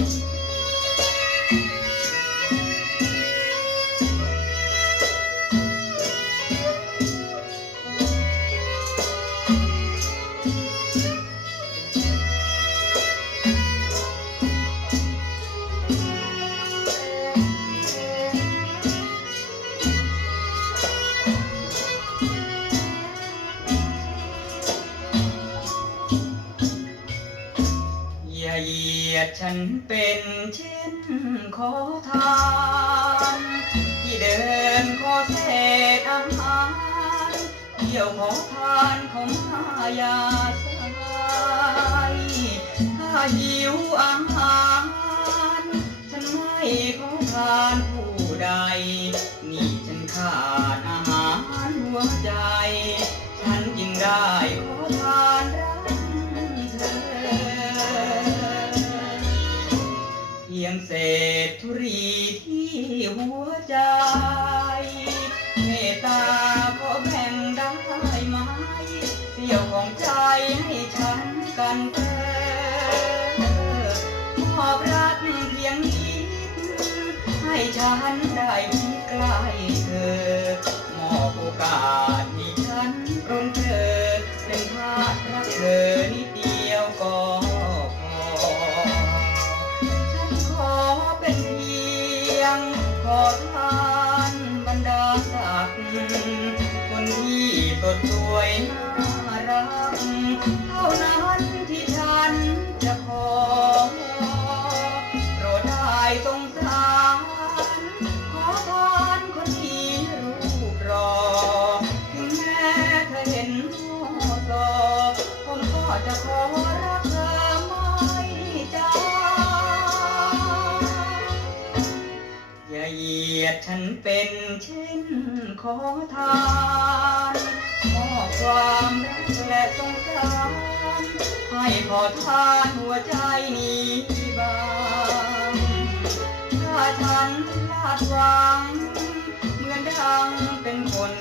อ ฉันเป็นเช่นขอทานที่เดินขอเศษอาหารเที่ยวขอทานเขามายาสายถ้าหิวอาหาร ฉันไม่ขอทานผู้ใด นี่ฉันขาดอาหารหัวใจ ฉันกินได้ขอ ยงเศษธุรีที่หัวใจ เมตตาขอแบ่งได้ไหมเสี้ยวของใจให้ฉันกันเธอมอบรักเพียงนิดให้ฉันได้ที่ใกล้เธอมอบโอกาสให้ฉันร่วมเธอเป็นทาสรักเธอนิดเดียวก็พ จะขอรักเธอไม่จ้าอย่าเหยียดฉันเป็นเช่นขอทานมอบความรักและสงสารให้ขอทานหัวใจนี้บางถ้าฉันพลาดหวัง เหมือนดังเป็นคน